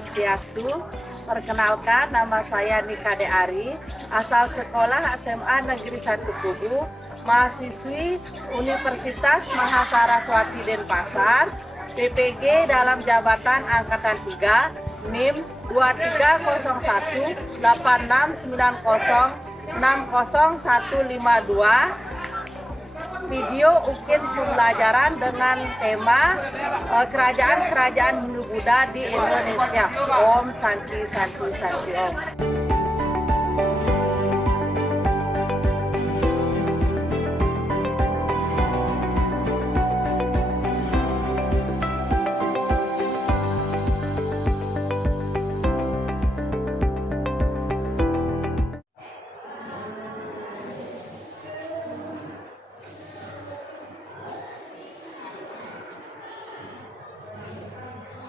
Swastiastu. Perkenalkan, nama saya Nika Deari, asal sekolah SMA Negeri 1 Kubu, mahasiswi Universitas Mahasaraswati Denpasar, PPG dalam jabatan Angkatan 3, NIM 23018690600152. Video ukir pembelajaran dengan tema kerajaan-kerajaan Hindu-Buddha di Indonesia. Om Santi Santi Santi Om.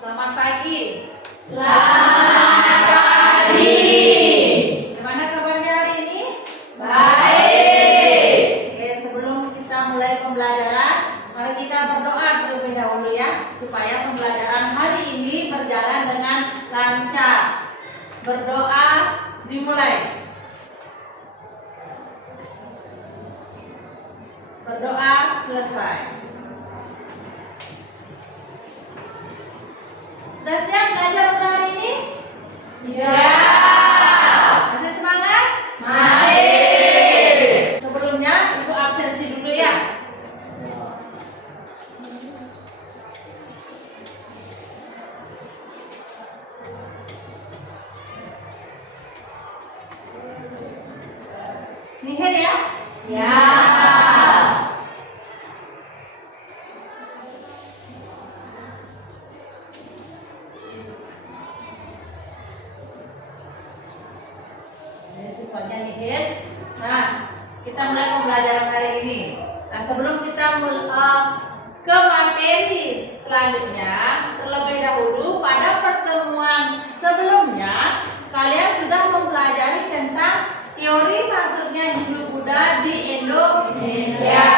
Selamat pagi. Selamat pagi. Gimana kabarnya hari ini? Baik. Oke, sebelum kita mulai pembelajaran, mari kita berdoa terlebih dahulu ya, supaya pembelajaran hari ini berjalan dengan lancar. Berdoa dimulai. Berdoa selesai. Sudah siap belajar untuk hari ini? Siap. Masih semangat? Masih. Sebelumnya Ibu absensi dulu ya. Nihen ya? Ya. Siswanya Nihen. Nah, kita mulai pembelajaran hari ini. Nah, sebelum kita ke materi selanjutnya, terlebih dahulu pada pertemuan sebelumnya kalian sudah mempelajari tentang teori masuknya Hindu-Buddha di Indonesia.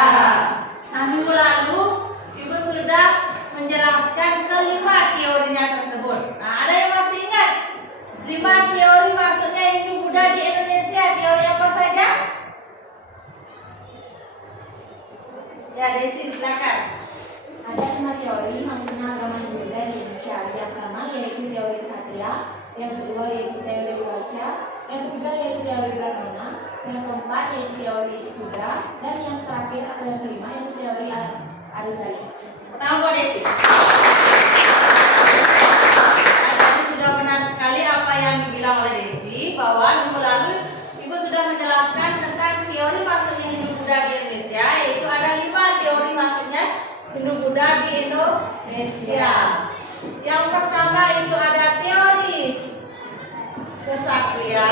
Nah, minggu lalu Ibu sudah menjelaskan kelima teorinya tersebut. Nah, ada yang masih ingat 5 teori masuknya Hindu-Buddha di Indonesia? Teori apa saja? Ya, Desi silakan. Ada 5 teori masuknya agama Buddha di Indonesia. Yang pertama yaitu teori Satria, yang kedua yaitu teori Waisya, yang ketiga yaitu teori Brahmana, yang keempat yaitu teori Sudra, dan yang terakhir atau yang kelima yaitu teori Arisali. Pertama Bu Desi. Tadi sudah benar sekali apa yang dibilang oleh Desi, bahwa minggu lalu Ibu sudah menjelaskan tentang teori masuknya Hindu-Buddha di Indonesia, yaitu ada 5 teori masuknya Hindu-Buddha di Indonesia. Yang pertama itu ada teori Kesatria.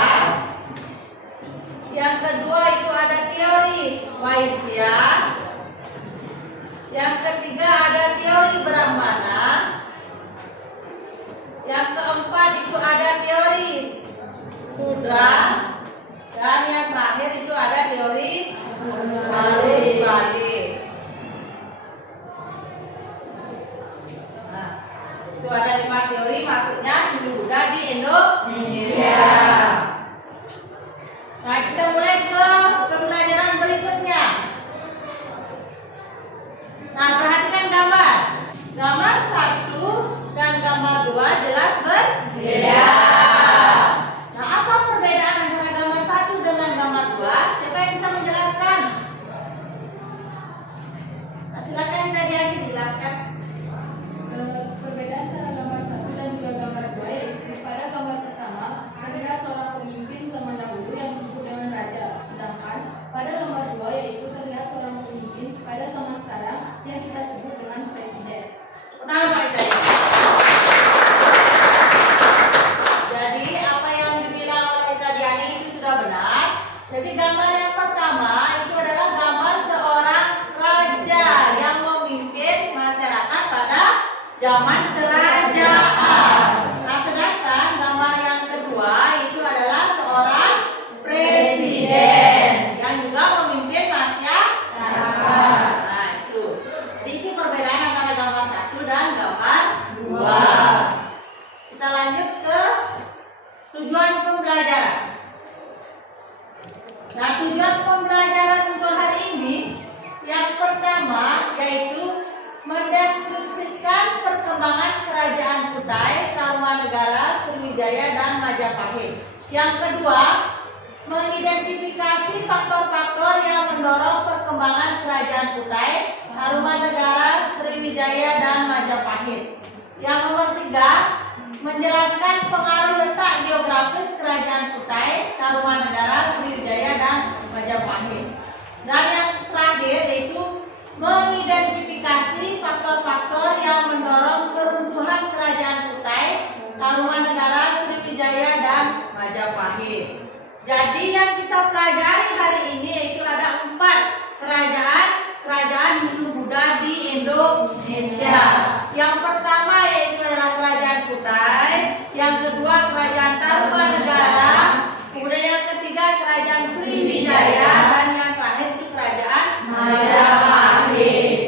Yang kedua itu ada teori Waisya. Yang ketiga ada teori Brahmana. Yang keempat itu ada teori Sudra. Dan yang terakhir itu ada teori Arisali. Nah, itu ada 5 teori masuknya Hindu-Buddha di Indonesia. Nah, kita mulai ke pembelajaran berikutnya. Nah, perhatikan gambar. Gambar 1 dan gambar 2 jelas berbeda. Nah, apa perbedaan antara gambar 1 dengan gambar 2? Siapa yang bisa menjelaskan? Nah, silakan Nadia dijelaskan. Perbedaan antara gambar 1 dan juga gambar 2 yaitu pada gambar pertama terlihat seorang pemimpin zaman dahulu yang disebut dengan raja, sedangkan pada gambar 2 yaitu terlihat seorang pemimpin pada zaman sekarang yang kita sebut dengan presiden. Benar Pak Jaya. Jadi apa yang dibilang oleh Tadiani itu sudah benar. Jadi gambar yang pertama itu adalah gambar seorang raja yang memimpin masyarakat pada zaman kerajaan. Nah, sedangkan gambar yang kedua itu adalah seorang presiden yang juga memimpin masyarakat. Nah, itu. Jadi itu perbedaan antara gambar 1 dan gambar 2. Kita lanjut pembelajaran. Nah, tujuan pembelajaran untuk hari ini yang pertama yaitu mendeskripsikan perkembangan Kerajaan Kutai, Tarumanegara, Sriwijaya, dan Majapahit. Yang kedua, mengidentifikasi faktor-faktor yang mendorong perkembangan Kerajaan Kutai, Tarumanegara, Sriwijaya, dan Majapahit. Yang nomor tiga, menjelaskan pengaruh letak geografis Kerajaan Kutai, Tarumanegara, Sriwijaya, dan Majapahit. Dan yang terakhir yaitu mengidentifikasi faktor-faktor yang mendorong keruntuhan Kerajaan Kutai, Tarumanegara, Sriwijaya, dan Majapahit. Jadi yang kita pelajari hari ini yaitu ada 4 kerajaan Hindu-Buddha di Indonesia. Yang pertama yaitu adalah Kerajaan Kutai, yang kedua Kerajaan Tarumanegara, kemudian yang ketiga Kerajaan Sriwijaya, dan yang terakhir itu Kerajaan Majapahit.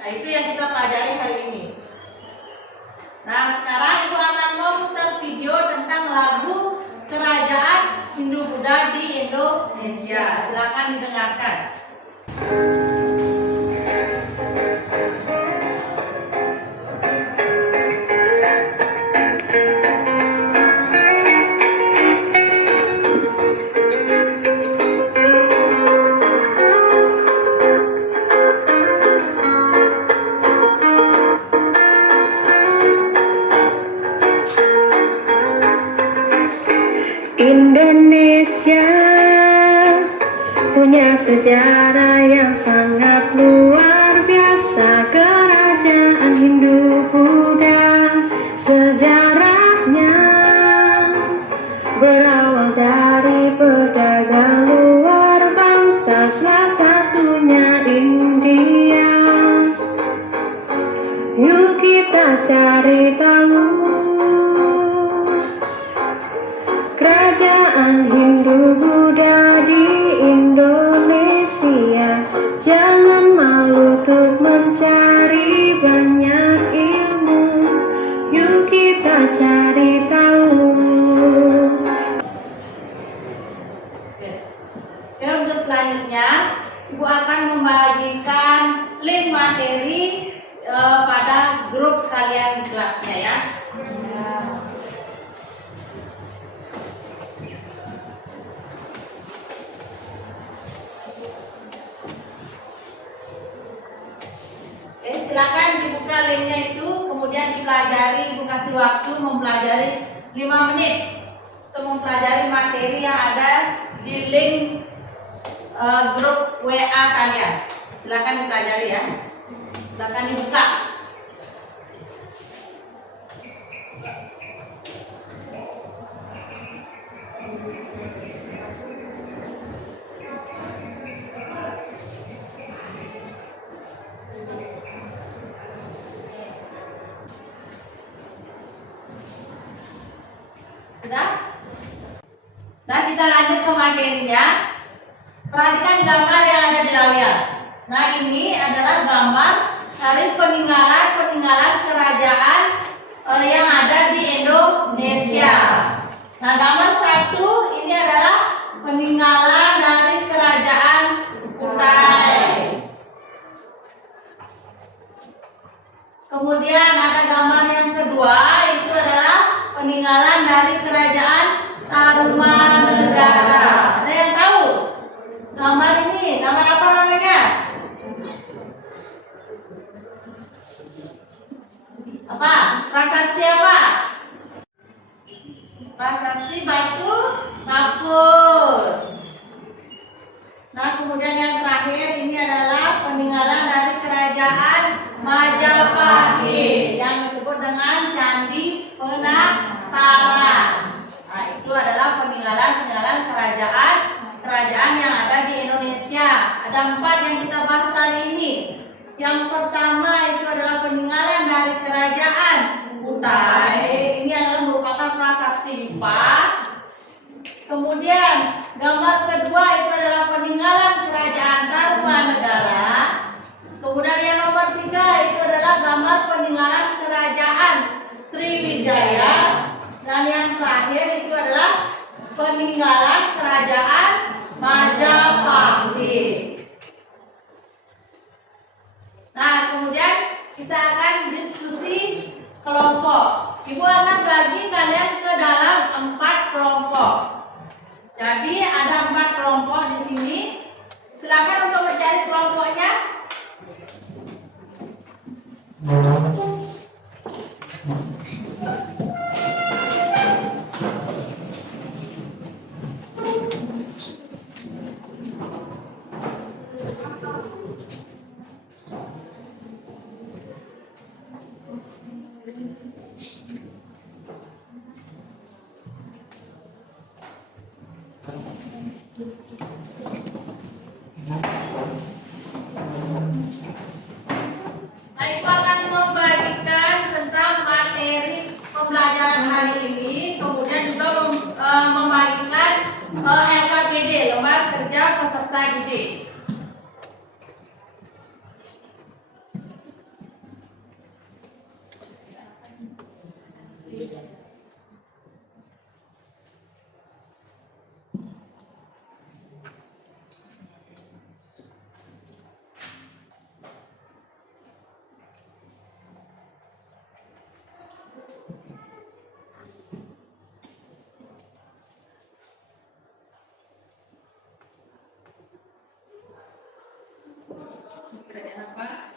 Nah, itu yang kita pelajari hari ini. Nah, sekarang Ibu akan memutar video tentang lagu Kerajaan Hindu-Buddha di Indonesia. Silakan didengarkan. Indonesia punya sejarah yang sangat luar biasa. Kerajaan Hindu-Buddha sejarahnya berawal dari pedagang luar bangsa, salah satunya India. Yuk kita cari tahu Kerajaan Hindu-Buddha di Indonesia. Jangan malu untuk mencari banyak ilmu. Yuk kita cari tahu. Oke, untuk selanjutnya Ibu akan membagikan link materi pada grup kalian di kelasnya ya. Oke, silakan dibuka linknya itu, kemudian dipelajari. Ibu kasih waktu mempelajari 5 menit untuk mempelajari materi yang ada di link grup WA kalian. Silakan dipelajari ya. Silakan dibuka. Sudah? Nah, kita lanjut ke materinya. Perhatikan gambar yang ada di layar. Nah, ini adalah gambar dari peninggalan kerajaan yang ada di Indonesia. Nah, gambar 1 ini adalah peninggalan dari Kerajaan Kutai. Kemudian ada gambar yang kedua, itu adalah peninggalan dari Kerajaan Tarumanegara. Ada yang tahu gambar ini? Gambar apa namanya? Apa? Prasasti apa? Prasasti Batu Kapur. Nah, kemudian yang terakhir ini adalah peninggalan dari Kerajaan Majapahit yang disebut dengan Candi Penataran. Nah, itu adalah peninggalan kerajaan yang ada di Indonesia. Ada 4 yang kita bahas hari ini. Yang pertama itu adalah peninggalan dari Kerajaan Kutai. Ini adalah merupakan prasasti 4. Kemudian gambar kedua itu adalah peninggalan Kerajaan Tarumanegara. Kemudian yang nomor 3 itu adalah gambar peninggalan Kerajaan Sriwijaya. Dan yang terakhir itu adalah peninggalan kerajaan Majapahit. Nah, kemudian kita akan diskusi kelompok. Ibu akan bagi kalian ke dalam 4 kelompok. Jadi ada 4 kelompok di sini. Silakan untuk mencari kelompoknya. Nah, Ibu akan membagikan tentang materi pembelajaran hari ini, kemudian juga membagikan LKPD, lembar kerja peserta didik. Kerjaan apa?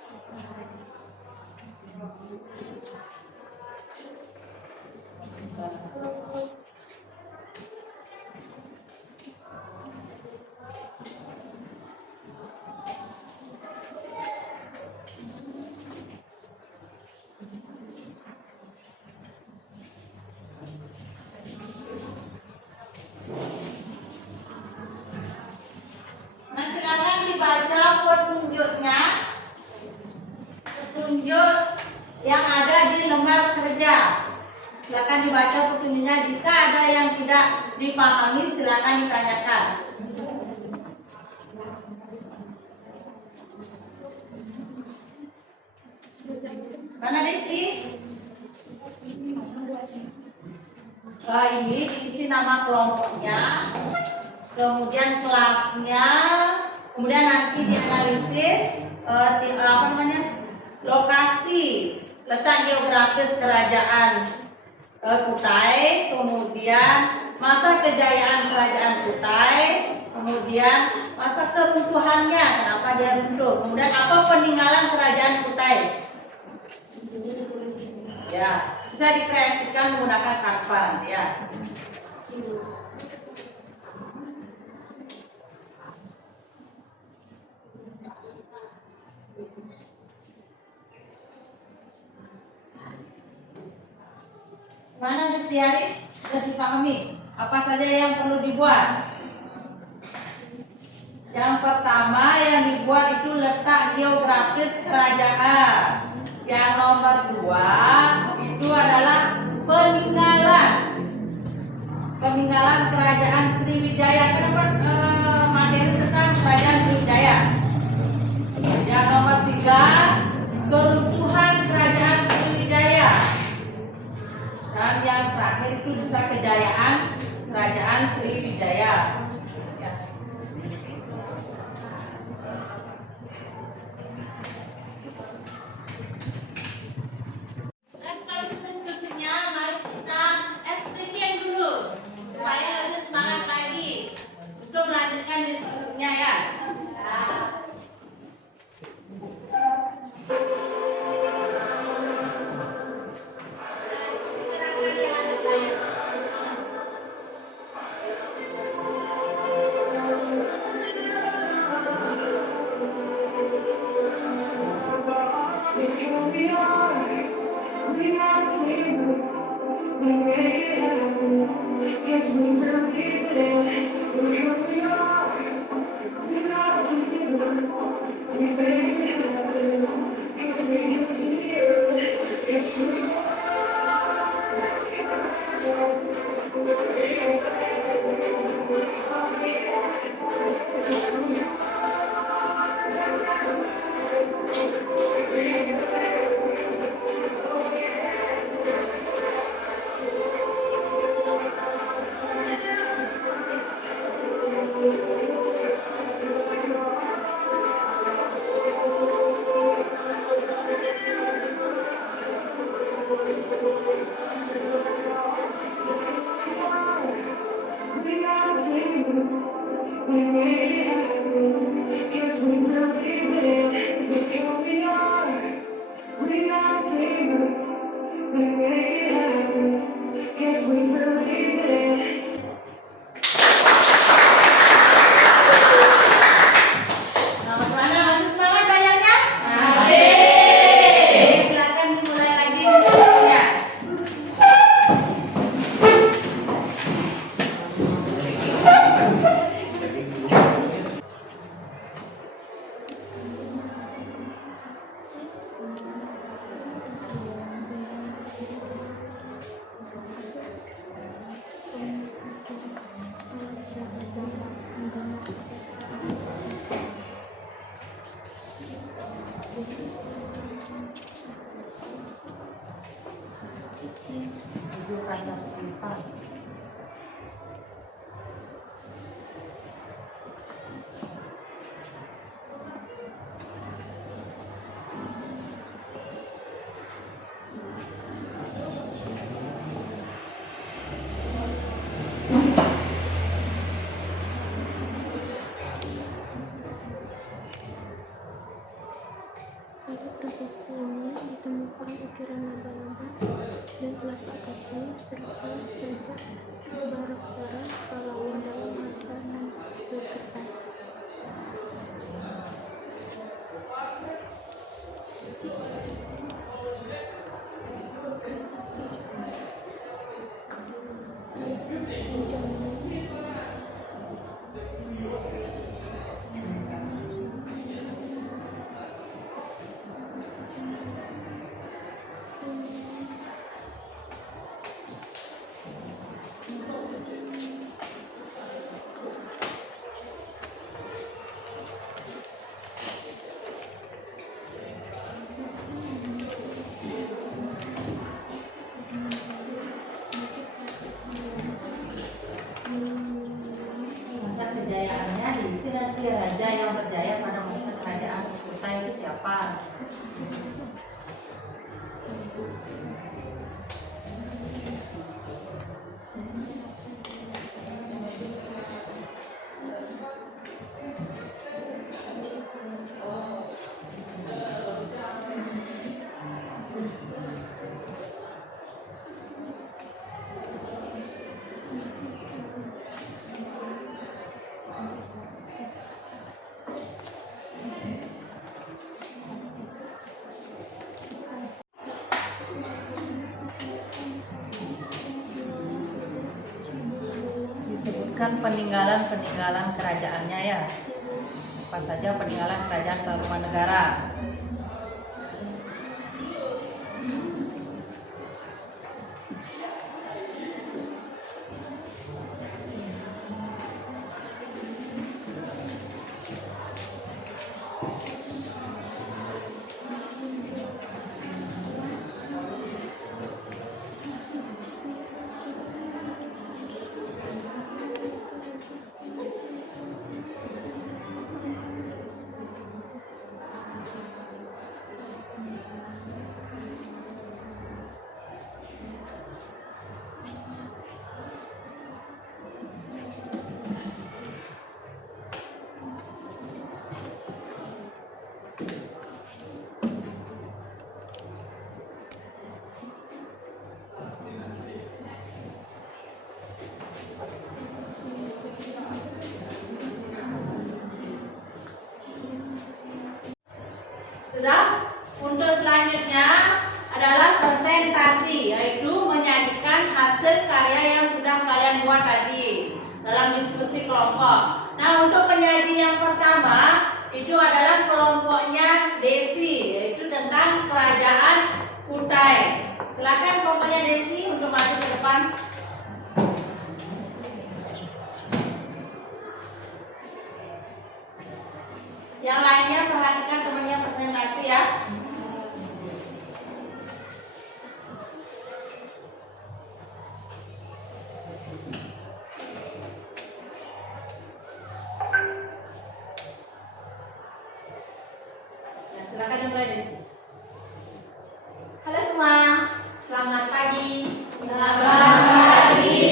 Nah, silakan dibaca petunjuknya. Petunjuk yang ada di lembar kerja. Silakan dibaca petunjuknya. Jika ada yang tidak dipahami, silakan ditanyakan. Mana Desi? Ini diisi nama kelompoknya, kemudian kelasnya, kemudian nanti dianalisis lokasi, letak geografis kerajaan Kutai, kemudian masa kejayaan kerajaan Kutai, kemudian masa keruntuhannya, kenapa dia runtuh, kemudian apa peninggalan kerajaan Kutai. Ya, bisa dikreasikan menggunakan kanva nanti ya. Mana Gustiari? Sudah dipahami? Apa saja yang perlu dibuat? Yang pertama yang dibuat itu letak geografis kerajaan. Yang nomor 2 itu adalah peninggalan kerajaan Sriwijaya. Kenapa materi tentang kerajaan Sriwijaya? Yang nomor 3 keruntuhan kerajaan Sriwijaya. Dan yang terakhir itu bisa kejayaan kerajaan Sriwijaya. Ya. Sekarang diskusinya, mari kita explain dulu supaya lebih semangat lagi untuk melanjutkan diskusinya ya. tentang agama kesusastraan. Ibu Prasastra. Pada prasasti ini ditemukan ukiran laba-laba dan telapak kaki serta sajak baraksara pahlawan dalam bahasa Sanskerta. Prasasti Jawa. Masa kejayaannya diisi nanti raja yang berjaya pada masa kerajaan Kutai itu siapa? Disebutkan peninggalan-peninggalan kerajaannya ya. Apa saja peninggalan kerajaan Tarumanegara? Sudah? Untuk selanjutnya adalah presentasi, yaitu menyajikan hasil karya yang sudah kalian buat tadi dalam diskusi kelompok. Nah, untuk penyaji yang pertama itu adalah kelompoknya Desi, yaitu tentang kerajaan Kutai. Silakan kelompoknya Desi untuk maju ke depan. Yang lainnya perhatikan temannya presentasi ya. Ya, silakan dimulai dari sini. Halo semua, selamat pagi. Selamat pagi.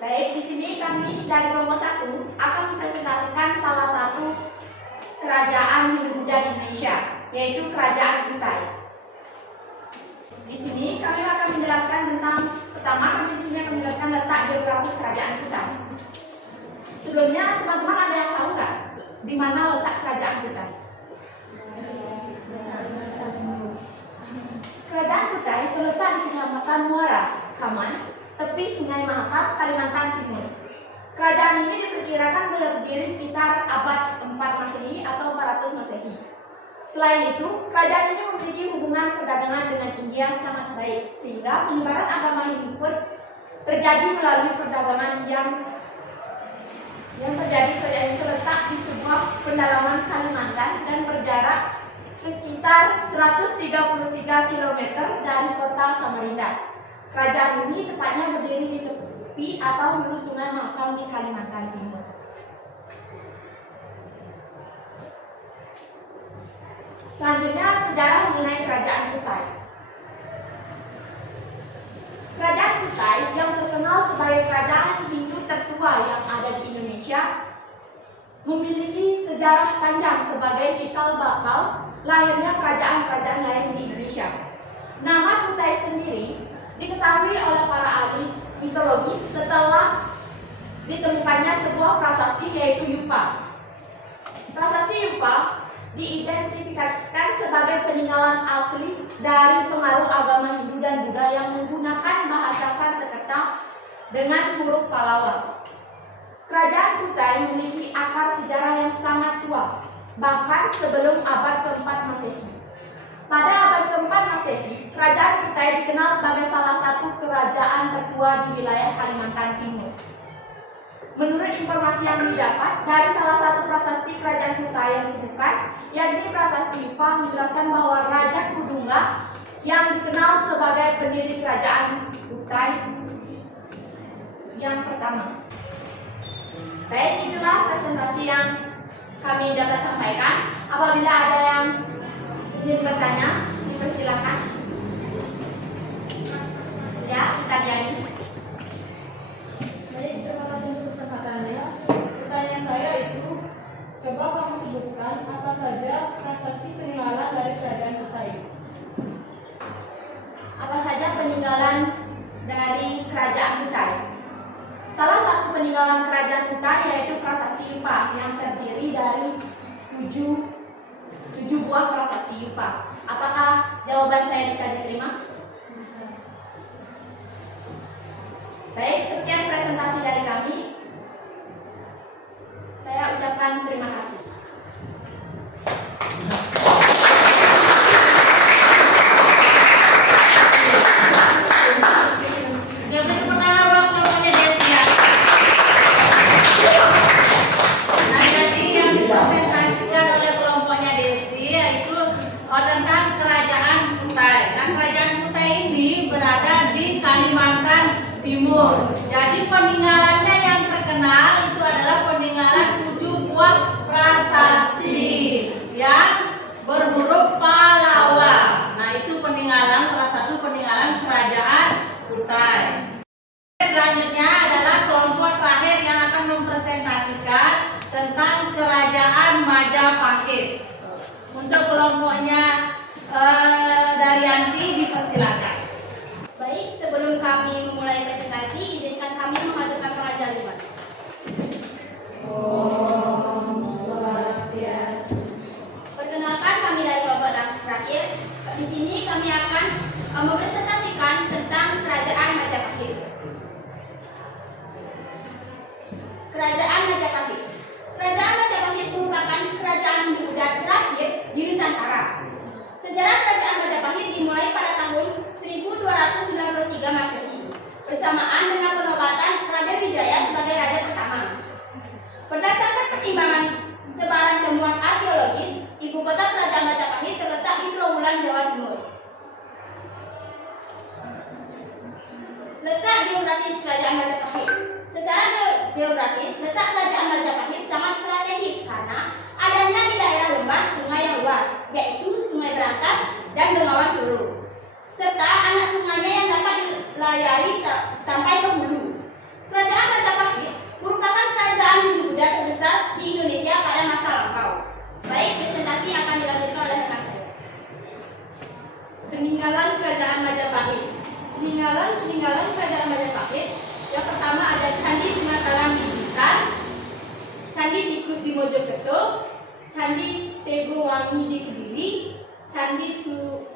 Baik, di sini kami dari kelompok 1 akan mempresentasikan salah satu kerajaan Hindu-Buddha di Indonesia, yaitu Kerajaan Kutai. Di sini kami akan menjelaskan tentang, pertama kami di sini akan menjelaskan letak geografis Kerajaan Kutai. Sebelumnya teman-teman ada yang tahu nggak di mana letak Kerajaan Kutai? Kerajaan Kutai terletak di Kecamatan Muara, Kaman, tepi Sungai Mahakam, Kalimantan Timur. Kerajaan ini diperkirakan berdiri sekitar abad 4 Masehi atau 400 Masehi. Selain itu, kerajaan ini memiliki hubungan perdagangan dengan India sangat baik, sehingga penyebaran agama Hindu pun terjadi melalui perdagangan yang yang terjadi kerajaan itu terletak di sebuah pedalaman Kalimantan dan berjarak sekitar 133 km dari kota Samarinda. Kerajaan ini tepatnya berdiri di tepi atau hulu sungai Makau di Kalimantan Timur. Selanjutnya sejarah mengenai Kerajaan Kutai. Kerajaan Kutai yang terkenal sebagai kerajaan Hindu tertua yang ada di Indonesia memiliki sejarah panjang sebagai cikal bakal lahirnya kerajaan-kerajaan lain di Indonesia. Nama Kutai sendiri diketahui oleh para ahli mitologis setelah ditemukannya sebuah prasasti yaitu Yupa. Prasasti Yupa diidentifikasikan sebagai peninggalan asli dari pengaruh agama Hindu dan Buddha yang menggunakan bahasa Sanskerta dengan huruf Pallawa. Kerajaan Kutai memiliki akar sejarah yang sangat tua, bahkan sebelum abad keempat Masehi. Pada abad keempat Masehi, Kerajaan Kutai dikenal sebagai salah satu kerajaan tertua di wilayah Kalimantan Timur. Menurut informasi yang didapat dari salah satu prasasti Kerajaan Kutai yang ditemukan, yakni prasasti Yupa, menjelaskan bahwa Raja Kudungga yang dikenal sebagai pendiri Kerajaan Kutai yang pertama. Baik, itulah presentasi yang kami dapat sampaikan. Apabila ada yang ingin bertanya, dipersilakan. Ya, kita Diani. Baik, terima kasih untuk kesempatannya. Pertanyaan saya itu, coba kamu sebutkan apa saja prasasti peninggalan dari Kerajaan Kutai. Apa saja peninggalan dari Kerajaan Kutai? Salah satu peninggalan Kerajaan Kutai yaitu prasasti Yupa yang terdiri dari tujuh buah prasasti Yupa. Apakah jawaban saya bisa diterima? Bisa. Baik, sekian presentasi dari kami. Saya ucapkan terima kasih. Jadi pertama kelompoknya Desi ya. Nah, jadi yang dipresentasikan oleh kelompoknya Desi yaitu tentang Kerajaan Kutai. Nah, Kerajaan Kutai ini berada di Kalimantan Timur. Jadi peninggalannya yang terkenal itu adalah peninggalan 7 buah prasasti yang berhuruf Pallawa. Nah, itu peninggalan, salah satu peninggalan Kerajaan Kutai. Selanjutnya adalah kelompok terakhir yang akan mempresentasikan tentang Kerajaan Majapahit. Untuk kelompoknya Daryanti dipersilakan. Baik, sebelum kami memulai presentasi, izinkan kami memajukan Raja Libat. Perkenalkan, kami dari kelompok terakhir. Di sini kami akan mempresentasikan tentang Kerajaan Majapahit. Kerajaan Majapahit. Kerajaan Majapahit merupakan kerajaan Buddha terakhir di Nusantara. Sejarah Kerajaan Majapahit dimulai pada tahun 1293 Masehi, bersamaan dengan penobatan Raden Wijaya sebagai raja pertama. Berdasarkan pertimbangan sebaran temuan arkeologis, ibu kota Kerajaan Majapahit terletak di Trawulan, Jawa Timur. Letak geografis Kerajaan Majapahit. Secara geografis, letak Kerajaan Majapahit sangat strategis karena adanya di daerah lembah sungai yang luas, yaitu Sungai Berantas dan Bengawan Solo, serta anak sungainya yang dapat dilayari sampai ke hulu. Kerajaan Majapahit merupakan kerajaan Hindu Buddha terbesar di Indonesia pada masa lampau. Baik, presentasi akan dilanjutkan oleh rekan saya. Peninggalan Kerajaan Majapahit. Peninggalan Kerajaan Majapahit. Yang pertama ada Candi Mataram di Blitar, Candi Tikus di Mojokerto, Candi Tegowangi di Kediri, Candi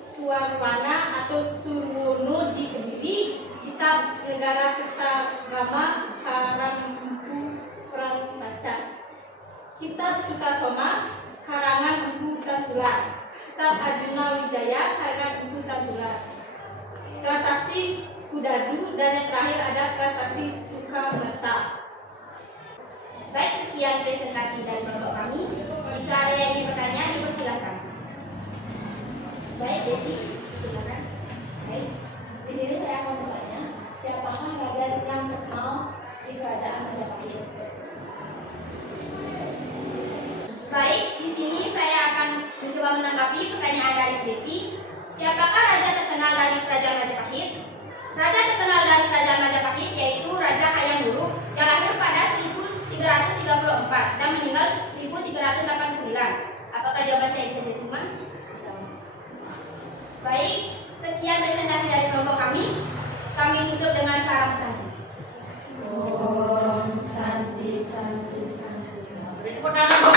Suwarwana atau Surwono di Kediri, Kitab Negara Kertagama Karangempu Prambaca, Kitab Sutasoma karangan Empu Tatular, Kitab Arjuna Wijaya karangan Empu Tatular, Prasasti Kudadu, dan yang terakhir ada Prasasti Sukameta. Baik, Adik Desi, siapakah raja terkenal dari kerajaan Majapahit? Raja terkenal dari kerajaan Majapahit yaitu Raja Hayam Wuruk yang lahir pada 1334 dan meninggal 1389. Apakah jawaban saya bisa diterima? Baik, sekian presentasi dari kelompok kami. Kami tutup dengan para pesanti. Om Santi Santi Santi. Beri tepuk tangan, Bu.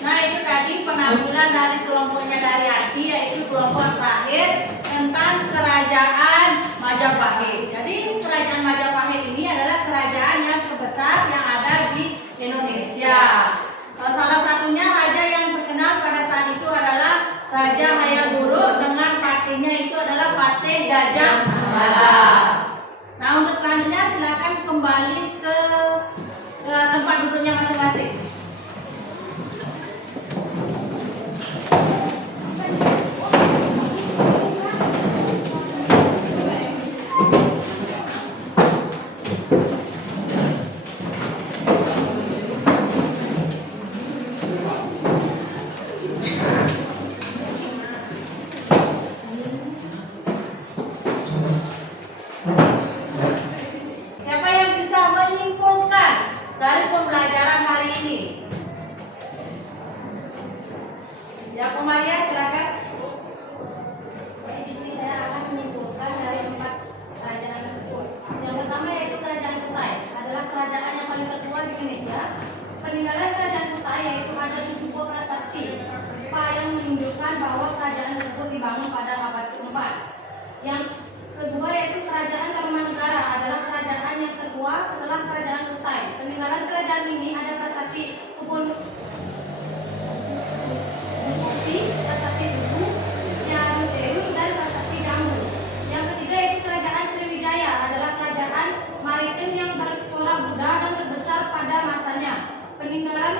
Nah, itu tadi penampilan dari kelompoknya dari Adi, yaitu kelompok terakhir tentang kerajaan Majapahit. Jadi kerajaan Majapahit ini adalah kerajaan yang terbesar yang ada di Indonesia. Salah satunya raja yang terkenal pada saat itu adalah Raja Hayam Wuruk dengan patenya itu adalah Pate Gajah Mada. Nah, untuk selanjutnya silakan kembali ke tempat duduknya masing-masing. Siapa yang bisa menyimpulkan dari pembelajaran hari ini? Ya, Komaria, silakan. Baik, di sini saya akan menyimpulkan dari 4 kerajaan tersebut. Yang pertama yaitu Kerajaan Kutai, adalah kerajaan yang paling tertua di Indonesia. Peninggalan Kerajaan Kutai yaitu ada 7 prasasti yang menunjukkan bahwa kerajaan tersebut dibangun pada abad ke-4. Yang kedua yaitu Kerajaan Tarumanegara, adalah kerajaan yang tertua setelah Kerajaan Kutai. Peninggalan kerajaan ini ada prasasti Kebun Kopi, prasasti Dudu, Ciaru Dewi, dan prasasti Jambu. Yang ketiga yaitu Kerajaan Sriwijaya, adalah kerajaan maritim yang bercorak Buddha dan terbesar pada masanya. Peninggalan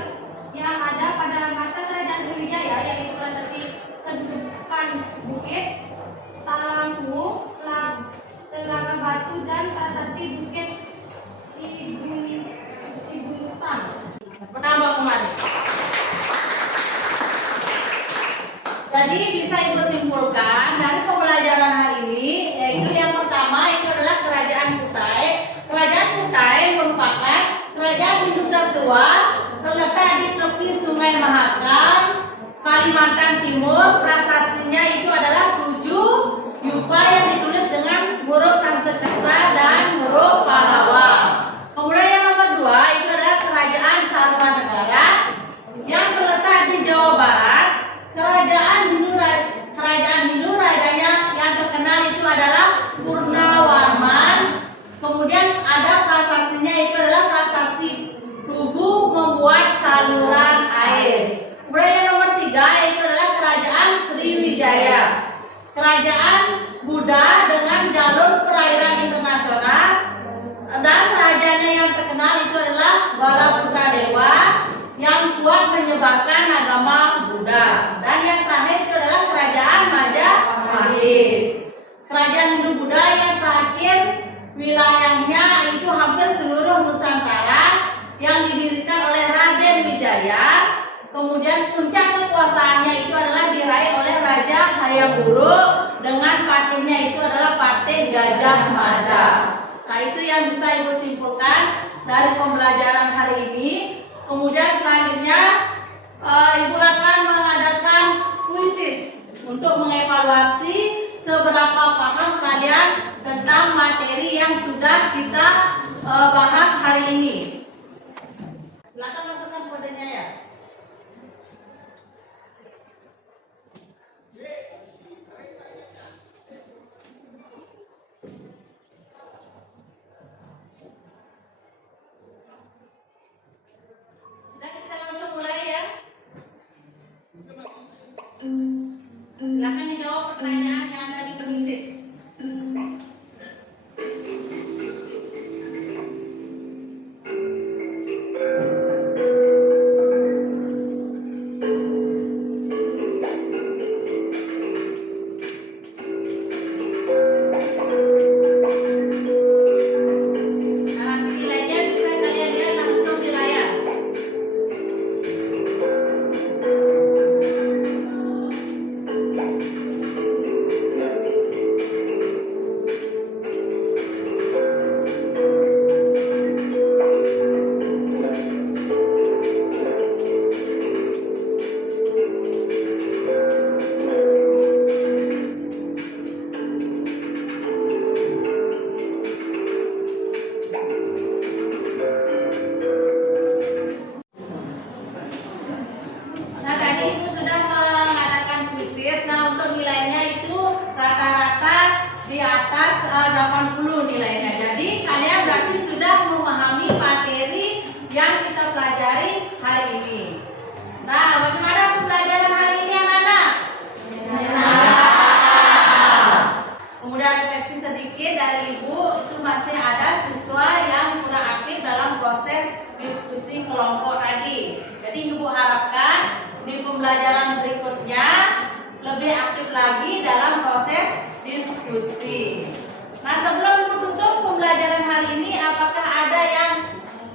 yang ada pada masa Kerajaan Sriwijaya yaitu prasasti Kedudukan Bukit, Talampu, Telaga Batu, dan prasasti Bukit Sibuntang. Menambah kembali. Jadi bisa Ibu simpulkan dari pembelajaran hari ini, yaitu yang pertama itu adalah Kerajaan Kutai. Kerajaan Kutai merupakan kerajaan Hindu tertua terletak di tepi Sungai Mahakam, Kalimantan Timur. Prasastinya itu adalah 7 yupa yang ditulis dengan huruf Sanskerta dan huruf Pallawa. Kemudian yang nomor 2 itu adalah Kerajaan Tarumanegara yang terletak di Jawa Barat. Kerajaan Hindu rajanya yang terkenal itu adalah Purnawarman. Kemudian ada prasastinya itu adalah prasasti Tugu membuat saluran air. Kemudian yang nomor 3 itu adalah Kerajaan Sriwijaya, kerajaan Buddha dengan jalur perairan internasional, dan rajanya yang terkenal itu adalah Balaputradewa yang kuat menyebarkan agama Buddha. Dan yang terakhir itu adalah Kerajaan Majapahit, kerajaan Hindu Buddha yang terakhir, wilayahnya itu hampir seluruh Nusantara yang didirikan oleh Raden Wijaya. Kemudian puncak kekuasaannya itu adalah diraih oleh Raja Hayam Wuruk dengan patenya itu adalah Pate Gajah Mada. Nah, itu yang bisa Ibu simpulkan dari pembelajaran hari ini. Kemudian selanjutnya Ibu akan mengadakan kuisis untuk mengevaluasi seberapa paham kalian tentang materi yang sudah kita bahas hari ini. Silakan masukkan kodenya ya. Dan kita langsung mulai ya. Silakan dijawab pertanyaan yang ada di kuisis. sedikit dari Ibu, itu masih ada siswa yang kurang aktif dalam proses diskusi kelompok tadi. Jadi Ibu harapkan di pembelajaran berikutnya lebih aktif lagi dalam proses diskusi. Nah, sebelum Ibu tutup pembelajaran hari ini, apakah ada yang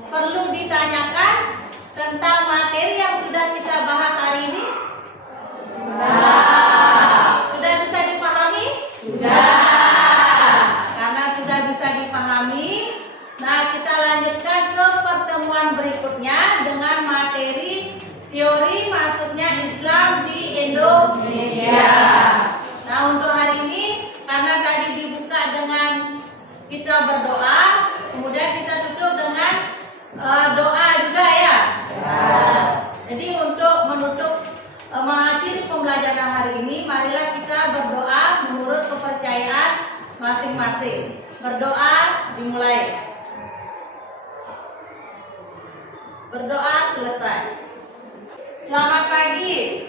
perlu ditanyakan tentang materi yang sudah kita bahas hari ini? Sudah bisa dipahami? Karena sudah bisa dipahami, nah kita lanjutkan ke pertemuan berikutnya dengan materi teori masuknya Islam di Indonesia. Nah, untuk hari ini karena tadi dibuka dengan kita berdoa, kemudian kita tutup dengan doa juga ya. Jadi untuk menutup mengakhiri pembelajaran hari ini, marilah kita berdoa menurut kepercayaan masing-masing. Berdoa dimulai. Berdoa selesai. Selamat pagi.